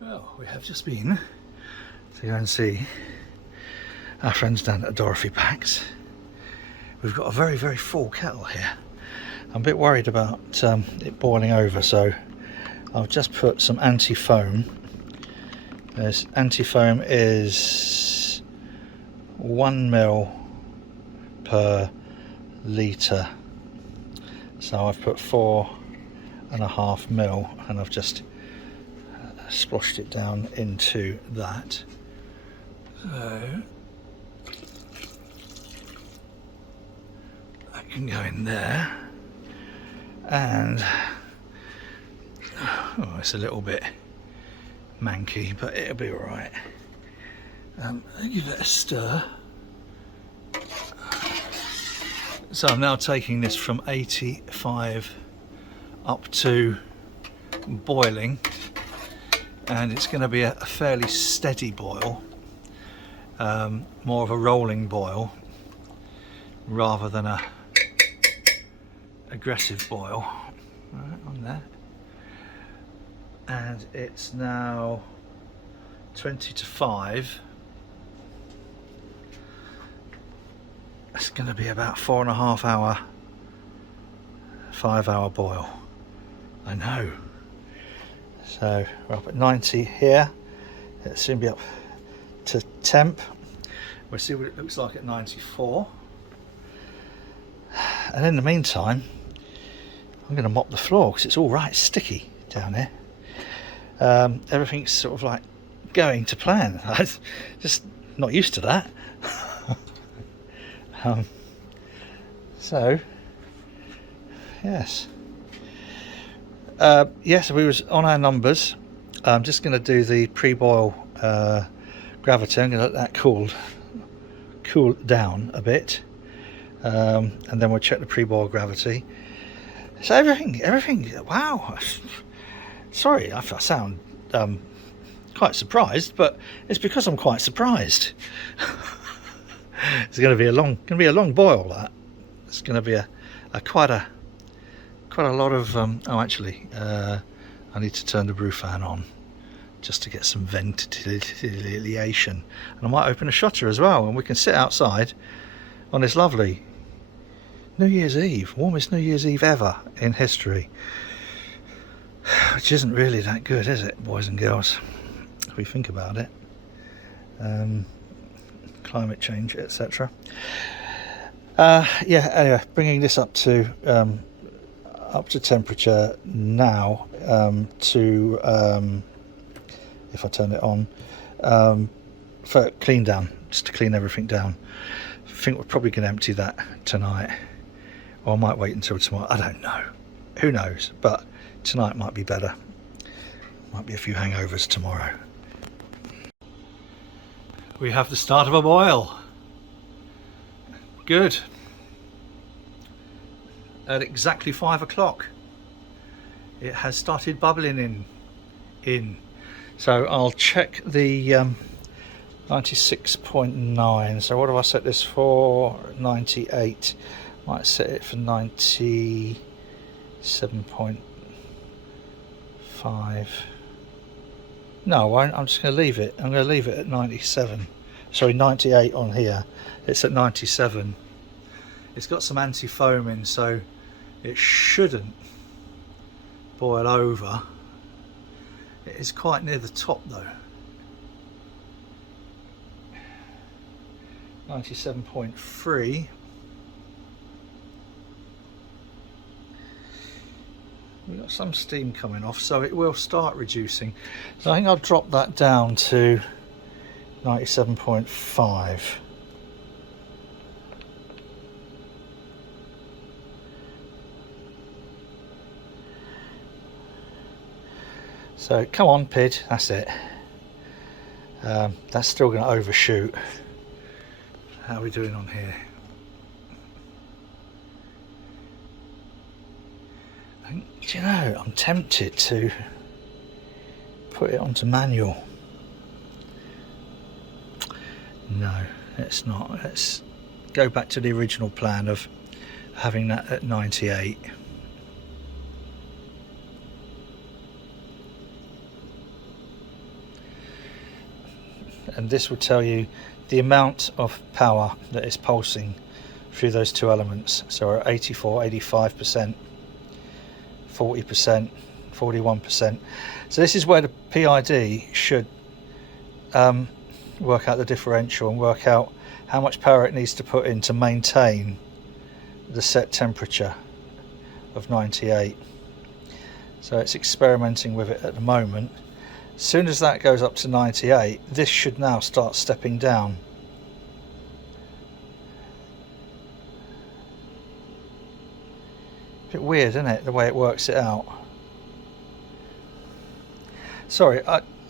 Well, we have just been to go and see our friends down at Dorothy Packs. We've got a very, very full kettle here. I'm a bit worried about it boiling over, so I've just put some anti-foam. This anti-foam is 1 ml per litre. So I've put 4.5 ml, and I've just splashed it down into that. So that can go in there, and oh, it's a little bit manky, but it'll be all right. I'll give it a stir. So I'm now taking this from 85 up to boiling, and it's going to be a fairly steady boil, more of a rolling boil rather than a aggressive boil. Right, on there. And it's now 20 to 5. It's going to be about 4.5 hour, 5 hour boil. I know. So we're up at 90 here. It'll soon be up to temp. We'll see what it looks like at 94. And in the meantime, I'm going to mop the floor because it's all right sticky down here. Everything's sort of like going to plan. I'm just not used to that. So yes, yes, we was on our numbers. I'm just going to do the pre-boil gravity. I'm going to let that cool down a bit, and then we'll check the pre-boil gravity. So everything. Wow. Sorry, I sound quite surprised, but it's because I'm quite surprised. It's going to be a long boil. That it's going to be quite a lot of. Oh, actually, I need to turn the brew fan on just to get some ventilation, and I might open a shutter as well, and we can sit outside on this lovely New Year's Eve, warmest New Year's Eve ever in history. Which isn't really that good, is it, boys and girls, if we think about it? Climate change, etc. Yeah. Anyway, bringing this up to temperature now. If I turn it on, for clean down, just to clean everything down. I think we're probably going to empty that tonight, or I might wait until tomorrow. I don't know. Who knows? But tonight might be better. Might be a few hangovers tomorrow. We have the start of a boil. Good. At exactly 5 o'clock, it has started bubbling in. So I'll check the 96.9. So what have I set this for? 98. Might set it for 97.5. No, I won't. I'm just going to leave it. I'm going to leave it at 97. Sorry, 98 on here. It's at 97. It's got some anti-foam in, so it shouldn't boil over. It is quite near the top though. 97.3. We've got some steam coming off, so it will start reducing. So I think I'll drop that down to 97.5. So come on, Pid, that's it. That's still going to overshoot. How are we doing on here? Do you know, I'm tempted to put it onto manual. No, it's not. Let's go back to the original plan of having that at 98. and this will tell you the amount of power that is pulsing through those two elements. So we're at 84, 85%, 40%, 41%. So this is where the PID should work out the differential and work out how much power it needs to put in to maintain the set temperature of 98. So it's experimenting with it at the moment. As soon as that goes up to 98, this should now start stepping down. A bit weird, isn't it, the way it works it out? Sorry,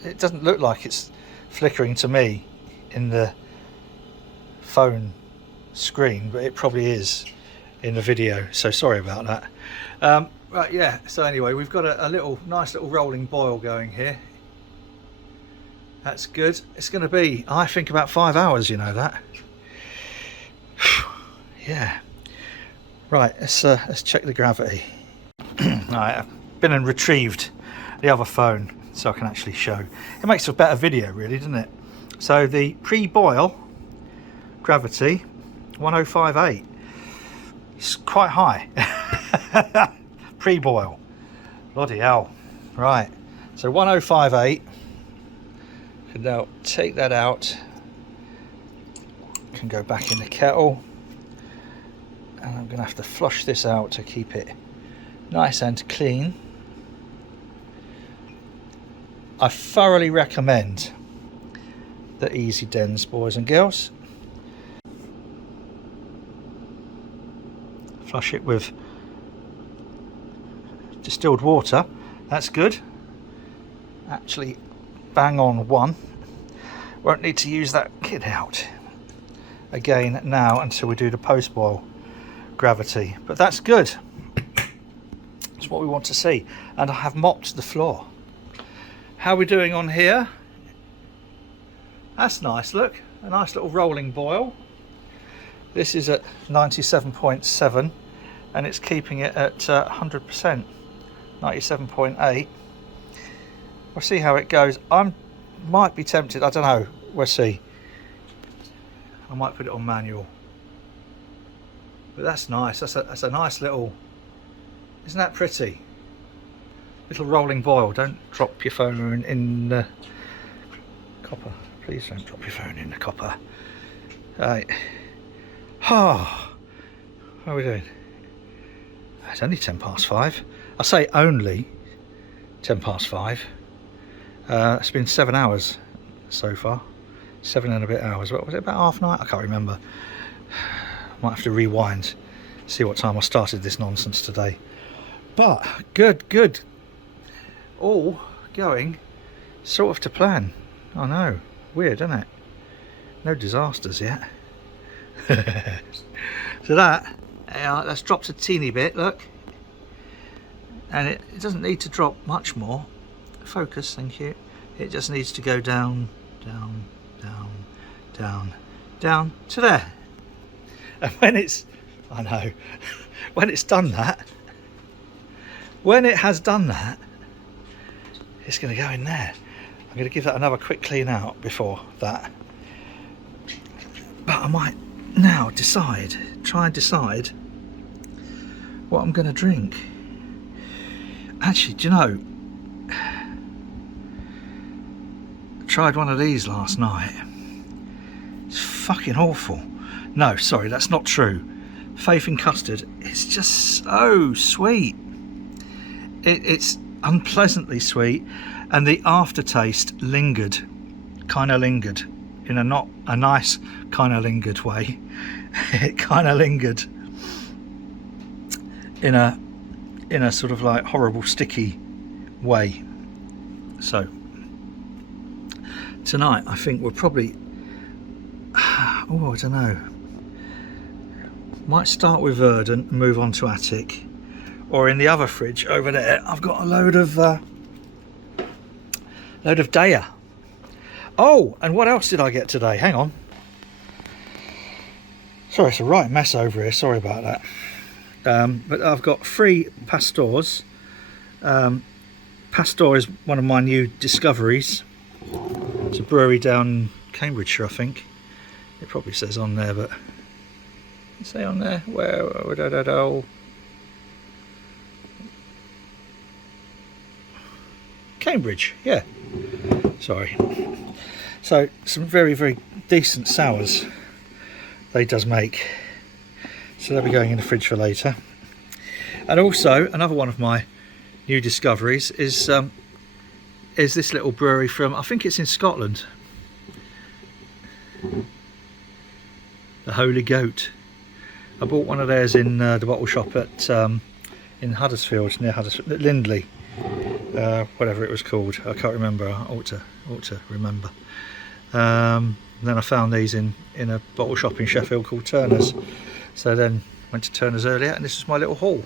it doesn't look like it's flickering to me in the phone screen, but it probably is in the video, so sorry about that. Right, yeah, so anyway, we've got a nice little rolling boil going here. That's good. It's going to be, I think, about 5 hours, you know that. Yeah. Right, let's check the gravity. Right, I've been and retrieved the other phone so I can actually show. It makes a better video, really, doesn't it? So the pre-boil gravity, 1058. It's quite high. Pre-boil. Bloody hell. Right, so 1058. Can now take that out. Can go back in the kettle. And I'm going to have to flush this out to keep it nice and clean. I thoroughly recommend the Easy Dens, boys and girls. Flush it with distilled water. That's good. Actually, bang on one. Won't need to use that kit out again now until we do the post-boil gravity, but that's good. It's what we want to see. And I have mopped the floor. How are we doing on here? That's nice, look, a nice little rolling boil. This is at 97.7 and it's keeping it at 100%, 97.8. We'll see how it goes. I might be tempted, I don't know, we'll see. I might put it on manual. But that's nice, that's a nice little, isn't that pretty? Little rolling boil. Don't drop your phone in the copper. Please don't drop your phone in the copper. Right. Oh, how are we doing? It's only 5:10. I say only 5:10. It's been 7 hours so far. 7 and a bit hours. What was it, about half night? I can't remember. Might have to rewind, see what time I started this nonsense today. But good. All going sort of to plan. I know, weird, isn't it? No disasters yet. So that's dropped a teeny bit, look. And it doesn't need to drop much more. Focus, thank you. It just needs to go down, down, down, down, down to there. And when it's, I know, when it's done that, when it has done that, it's going to go in there. I'm going to give that another quick clean out before that. But I might now try and decide what I'm going to drink. Actually, do you know, I tried one of these last night. It's fucking awful. No, sorry, that's not true. Faith in custard, it's just so sweet. It's unpleasantly sweet, and the aftertaste kind of lingered in a not a nice kind of lingered way. It kind of lingered in a sort of like horrible sticky way. So tonight I think we're probably, oh, I don't know, might start with Verdant and move on to Attic. Or in the other fridge over there, I've got a load of Daya. Oh, and what else did I get today? Hang on. Sorry, it's a right mess over here. Sorry about that. But I've got 3 Pastors. Pastor is one of my new discoveries. It's a brewery down Cambridgeshire, I think. It probably says on there, but does it say on there? Where? Cambridge, yeah. Sorry. So some very, very decent sours they does make. So they'll be going in the fridge for later. And also another one of my new discoveries is this little brewery from, I think it's in Scotland. The Holy Goat. I bought one of theirs in the bottle shop at in Huddersfield, near Huddersfield, Lindley, whatever it was called. I can't remember. I ought to remember. Then I found these in a bottle shop in Sheffield called Turner's. So then went to Turner's earlier, and this was my little haul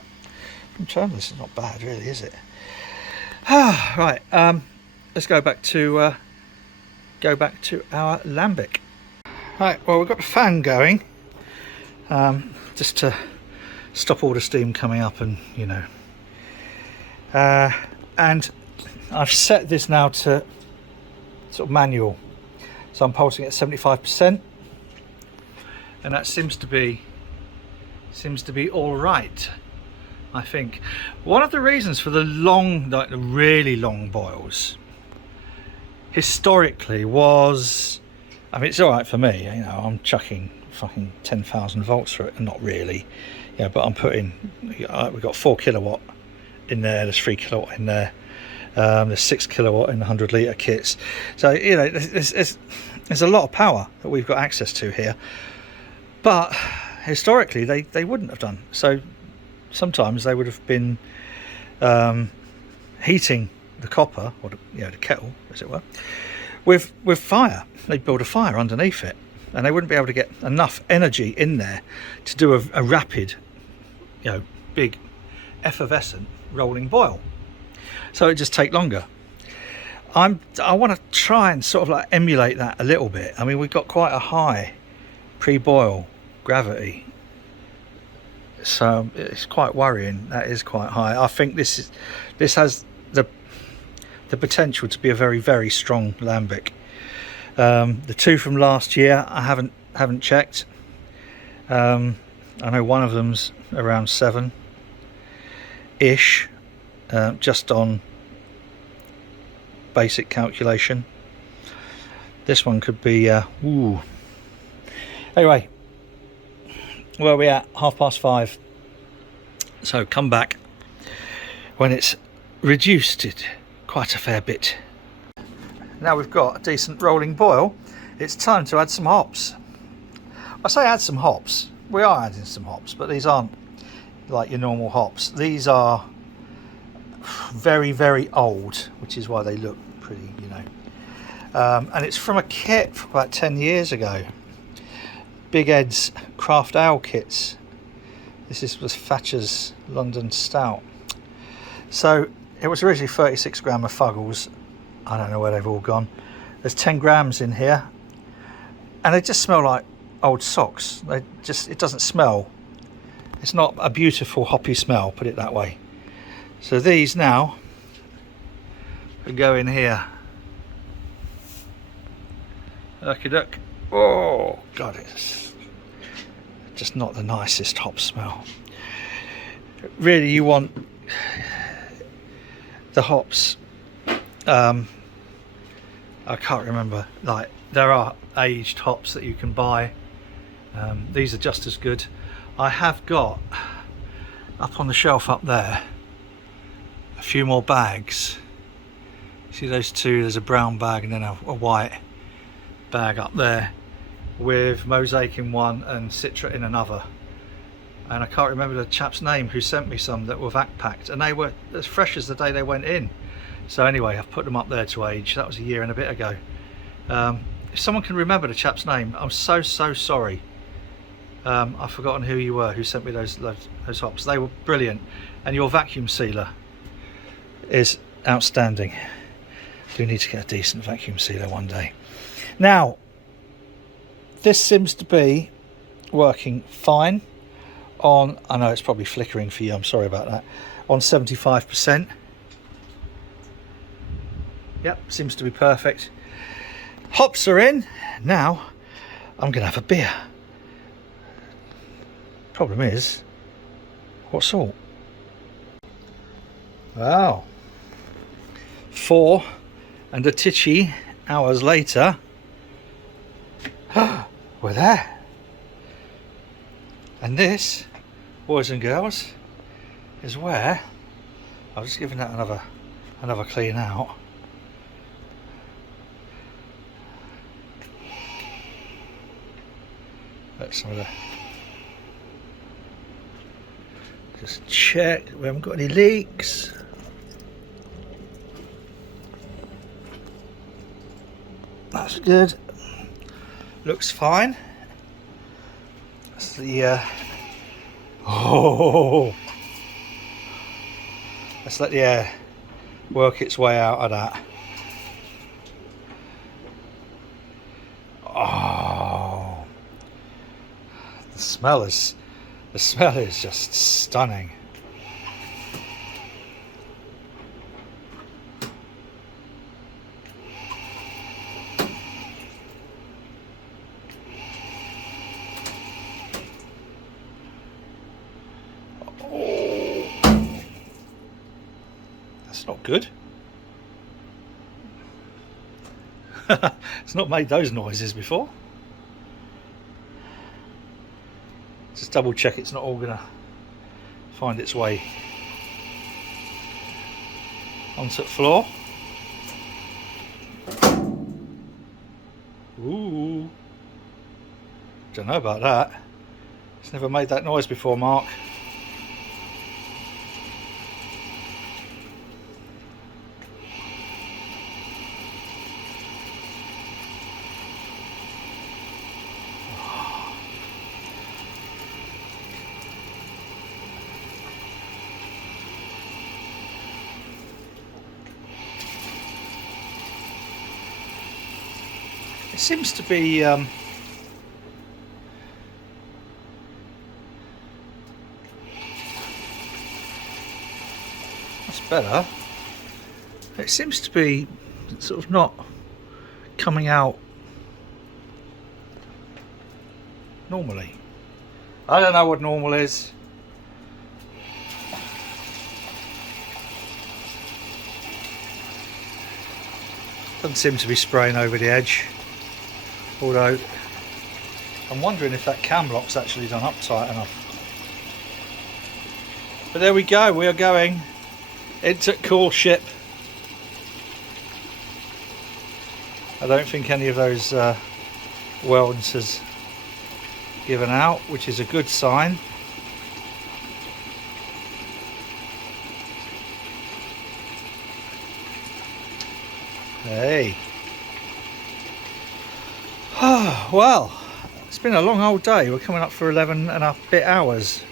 from Turner's. It's not bad, really, is it? Right. Let's go back to our Lambic. Right, well, we've got the fan going, just to stop all the steam coming up, and you know, and I've set this now to sort of manual, so I'm pulsing at 75%, and that seems to be all right. I think one of the reasons for the the really long boils historically was, I mean, it's all right for me, you know, I'm chucking fucking 10,000 volts for it, and not really, yeah, but I'm putting, we've got 4 kilowatt in there, there's 3 kilowatt in there, there's 6 kilowatt in the 100 litre kits, so you know, there's a lot of power that we've got access to here, but historically they wouldn't have done. So sometimes they would have been heating the copper, or the kettle, as it were, with fire. They'd build a fire underneath it, and they wouldn't be able to get enough energy in there to do a rapid, you know, big effervescent rolling boil. So it just take longer. I want to try and sort of like emulate that a little bit. I mean, we've got quite a high pre-boil gravity, so it's quite worrying. That is quite high. I think this has the potential to be a very, very strong Lambic. The two from last year I haven't checked. I know one of them's around 7-ish, just on basic calculation. This one could be Anyway, where are we at? 5:30. So come back when it's reduced it quite a fair bit. Now we've got a decent rolling boil, it's time to add some hops. I say add some hops, we are adding some hops, but these aren't like your normal hops. These are very, very old, which is why they look pretty, you know. And it's from a kit from about 10 years ago. Big Ed's craft ale kits. This was Thatcher's London Stout. So it was originally 36 gram of Fuggles. I don't know where they've all gone. There's 10 grams in here, and they just smell like old socks. It doesn't smell, it's not a beautiful hoppy smell, put it that way. So these now go in here. Lucky duck. Oh god, it's just not the nicest hop smell. Really, you want the hops, I can't remember, like there are aged hops that you can buy. These are just as good. I have got up on the shelf up there a few more bags. See those two? There's a brown bag and then a white bag up there with Mosaic in one and Citra in another, and I can't remember the chap's name who sent me some that were vac packed, and they were as fresh as the day they went in. So anyway, I've put them up there to age. That was a year and a bit ago. If someone can remember the chap's name, I'm so sorry. I've forgotten who you were who sent me those hops. They were brilliant, and your vacuum sealer is outstanding. Do need to get a decent vacuum sealer one day. Now this seems to be working fine on, I know it's probably flickering for you, I'm sorry about that, on 75%. Yep, seems to be perfect. Hops are in. Now I'm gonna have a beer. Problem is, what sort? Wow. 4 and a titchy hours later, we're there. And this, boys and girls, is where I've just given that another clean out. That's some of the, just check we haven't got any leaks. That's good. Looks fine. That's the oh, let's let the air work its way out of that. Oh, the smell is just stunning. That's not good. It's not made those noises before. Just double check it's not all gonna find its way onto the floor. Ooh, don't know about that. It's never made that noise before, Mark. It seems to be that's better. It seems to be sort of not coming out normally. I don't know what normal is. Doesn't seem to be spraying over the edge. Although, I'm wondering if that cam lock's actually done up tight enough. But there we go, we are going into Koelschip. I don't think any of those welds has given out, which is a good sign. Hey. Well, it's been a long old day. We're coming up for 11 and a bit hours.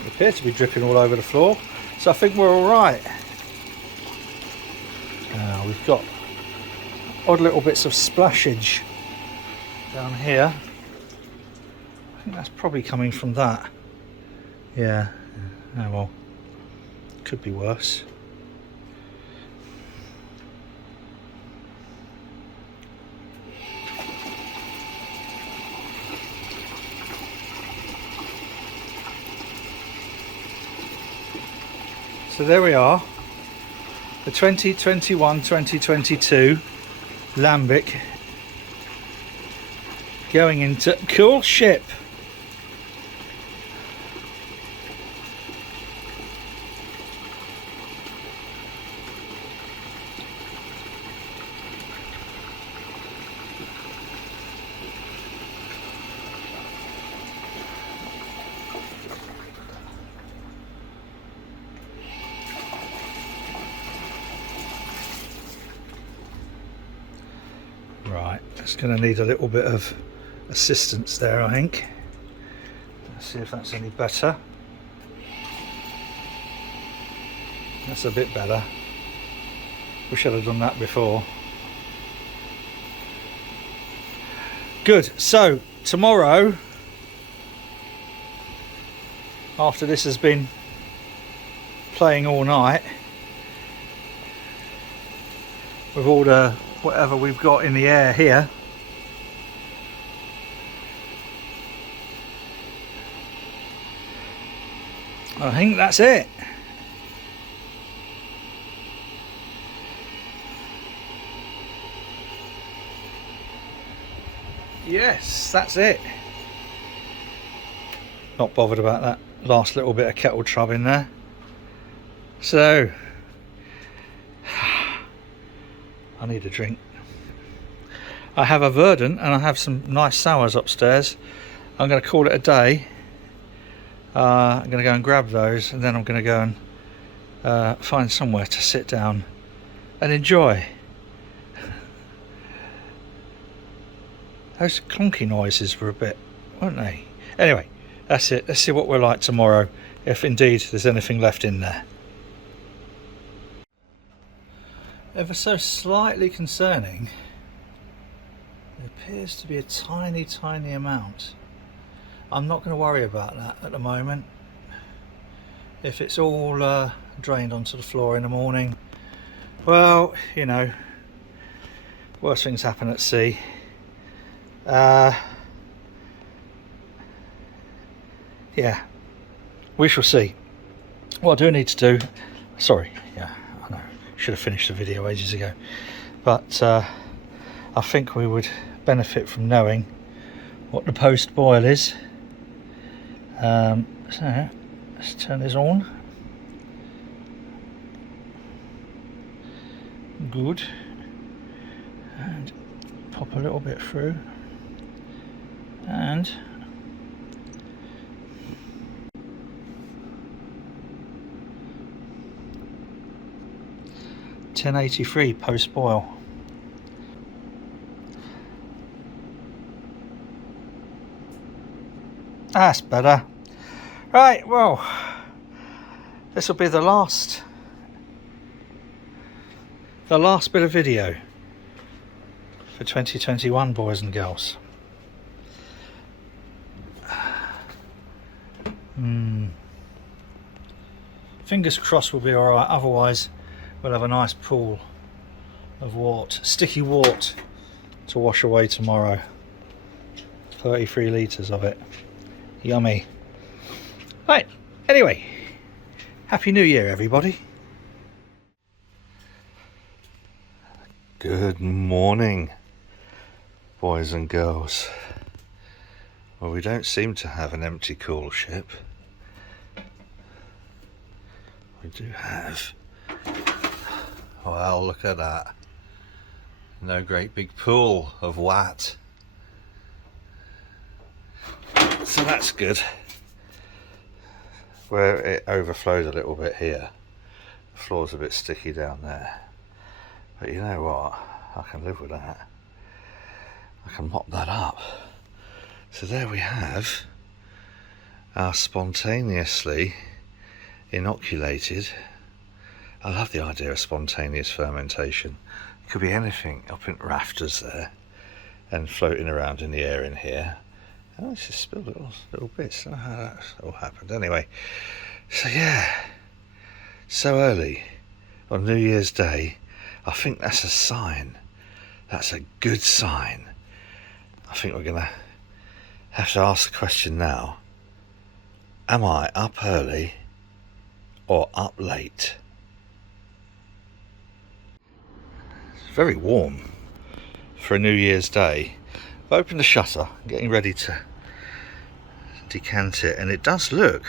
It appears to be dripping all over the floor, so I think we're all right. We've got odd little bits of splashage down here. I think that's probably coming from that. Yeah, oh well, could be worse. So there we are, the 2021-2022 Lambic going into Koelschip. Right, it's going to need a little bit of assistance there, I think. Let's see if that's any better. That's a bit better. Wish I'd have done that before. Good. So tomorrow, after this has been playing all night with all the whatever we've got in the air here, I think that's it. Yes, that's it. Not bothered about that last little bit of kettle trub in there. So I need a drink. I have a verdant and I have some nice sours upstairs. I'm going to call it a day. I'm going to go and grab those, and then I'm going to go and find somewhere to sit down and enjoy. Those clunky noises were a bit, weren't they? Anyway, that's it. Let's see what we're like tomorrow, if indeed there's anything left in there. Ever so slightly concerning, there appears to be a tiny amount. I'm not going to worry about that at the moment. If it's all drained onto the floor in the morning, well, you know, worse things happen at sea. Yeah, we shall see. What I do need to do, sorry, yeah, I know, should have finished the video ages ago, but I think we would benefit from knowing what the post boil is. So let's turn this on. Good. And pop a little bit through. And £10.83 post boil. That's better. Right, well, this will be the last bit of video for 2021, boys and girls. Fingers crossed we'll be alright, otherwise we'll have a nice pool of wort, sticky wort, to wash away tomorrow. 33 litres of it. Yummy. Right, anyway, Happy New Year, everybody. Good morning, boys and girls. Well, we don't seem to have an empty Koelschip. We do have, well, look at that. No great big pool of wat. So that's good. Where it overflows a little bit here, the floor's a bit sticky down there. But you know what? I can live with that. I can mop that up. So there we have our spontaneously inoculated. I love the idea of spontaneous fermentation. It could be anything up in rafters there and floating around in the air in here. Oh, it's just spilled little bits. I don't know how that all happened. Anyway, so yeah, so early on New Year's Day, I think that's a sign. That's a good sign. I think we're gonna have to ask the question now. Am I up early or up late? It's very warm for a New Year's Day. I've opened the shutter, getting ready to decant it, and it does look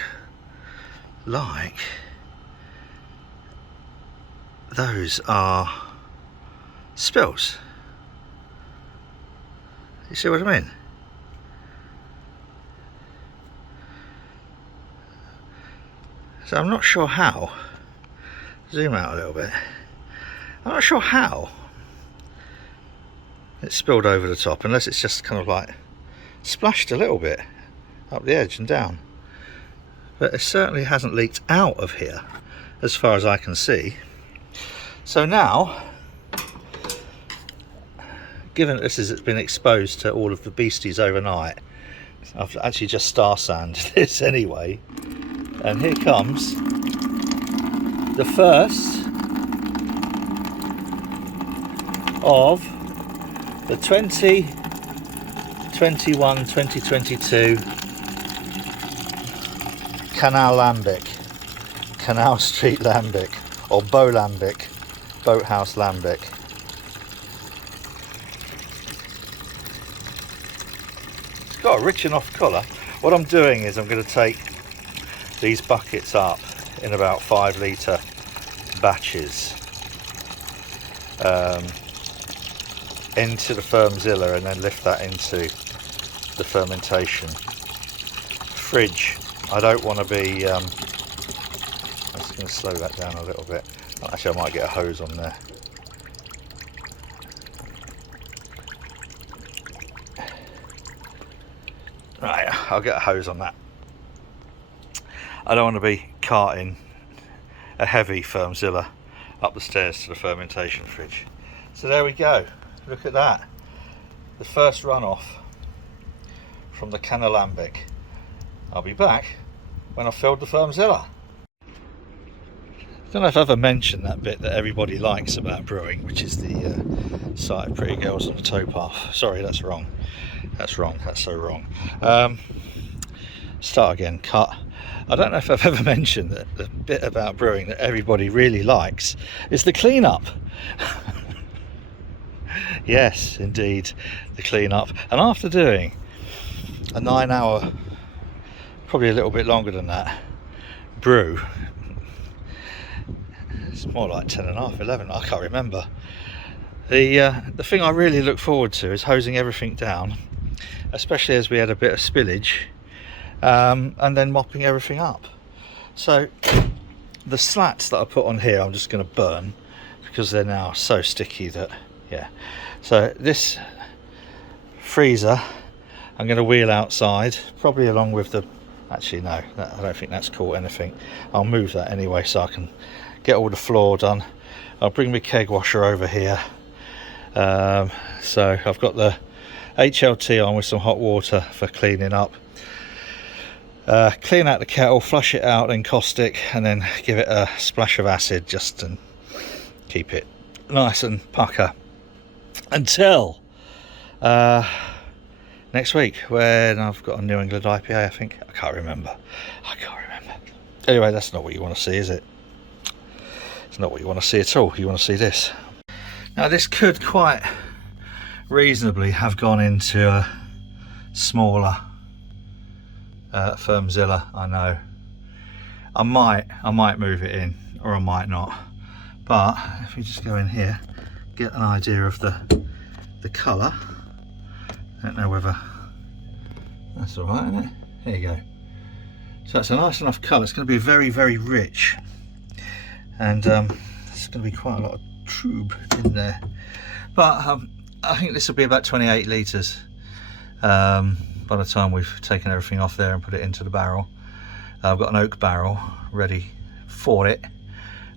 like those are spills. You see what I mean? So I'm not sure how. Zoom out a little bit. I'm not sure how it spilled over the top, unless it's just kind of like splashed a little bit up the edge and down. But it certainly hasn't leaked out of here as far as I can see. So now, given that this has been exposed to all of the beasties overnight, I've actually just star sanded this anyway. And here comes the first of the 2021-2022 Canal Street Lambic, or Bow Lambic, Boathouse Lambic. It's got a rich enough colour. What I'm doing is I'm going to take these buckets up in about 5 litre batches into the Firmzilla, and then lift that into the fermentation fridge. I don't want to be I'm just going to slow that down a little bit. Actually, I might get a hose on there. Right, I'll get a hose on that. I don't want to be carting a heavy Firmzilla up the stairs to the fermentation fridge. So there we go. Look at that. The first runoff from the Lambic. I'll be back when I've filled the Firmzilla. I don't know if I've ever mentioned that bit that everybody likes about brewing, which is the sight of pretty girls on the towpath. Sorry, that's wrong. That's wrong. That's so wrong. Start again. Cut. I don't know if I've ever mentioned that the bit about brewing that everybody really likes is the cleanup. Yes, indeed, the cleanup. And after doing a 9-hour, probably a little bit longer than that, brew, it's more like 10.5, 11, I can't remember. The thing I really look forward to is hosing everything down, especially as we had a bit of spillage, and then mopping everything up. So the slats that I put on here I'm just going to burn, because they're now so sticky that, yeah. So this freezer I'm going to wheel outside, probably along with the, actually no, I don't think that's caught anything. I'll move that anyway so I can get all the floor done. I'll bring my keg washer over here. So I've got the HLT on with some hot water for cleaning up. Clean out the kettle, flush it out, then caustic, and then give it a splash of acid just to keep it nice and pucker until next week, when I've got a New England IPA, I think. I can't remember. Anyway, that's not what you want to see, is it? It's not what you want to see at all. You want to see this. Now, this could quite reasonably have gone into a smaller Firmzilla, I know. I might move it in, or I might not. But if we just go in here, get an idea of the colour. I don't know whether that's all right, isn't it? There you go. So it's a nice enough colour. It's going to be very, very rich, and there's going to be quite a lot of tube in there. But I think this will be about 28 litres by the time we've taken everything off there and put it into the barrel. I've got an oak barrel ready for it.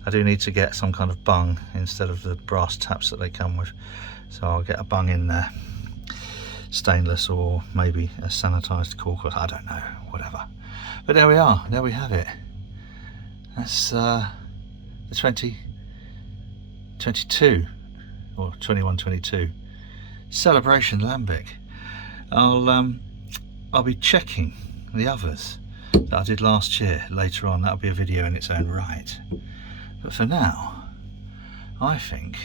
I do need to get some kind of bung instead of the brass taps that they come with, so I'll get a bung in there, stainless or maybe a sanitised cork, or I don't know, whatever. But there we are, there we have it. That's the 2022 or 21-22 celebration Lambic. I'll be checking the others that I did last year later on. That'll be a video in its own right. But for now, I think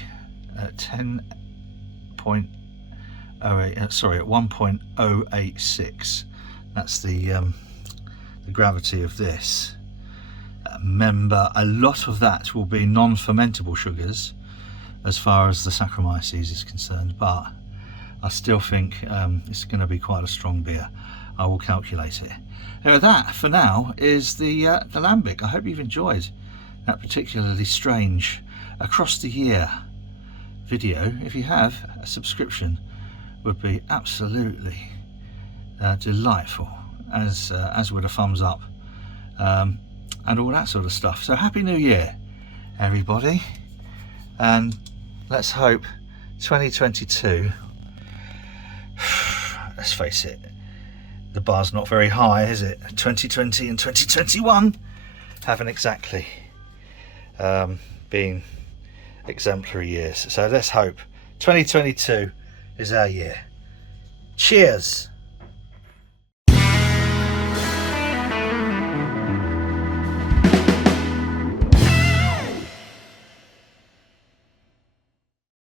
at 10.08, sorry, at 1.086, that's the gravity of this. Remember, a lot of that will be non-fermentable sugars as far as the Saccharomyces is concerned, but I still think it's going to be quite a strong beer. I will calculate it. Anyway, that for now is the Lambic. I hope you've enjoyed that particularly strange across the year video. If you have, a subscription would be absolutely delightful, as would a thumbs up and all that sort of stuff. So happy New Year, everybody, and let's hope 2022 let's face it, the bar's not very high, is it? 2020 and 2021 haven't exactly been exemplary years. So let's hope 2022 is our year. Cheers!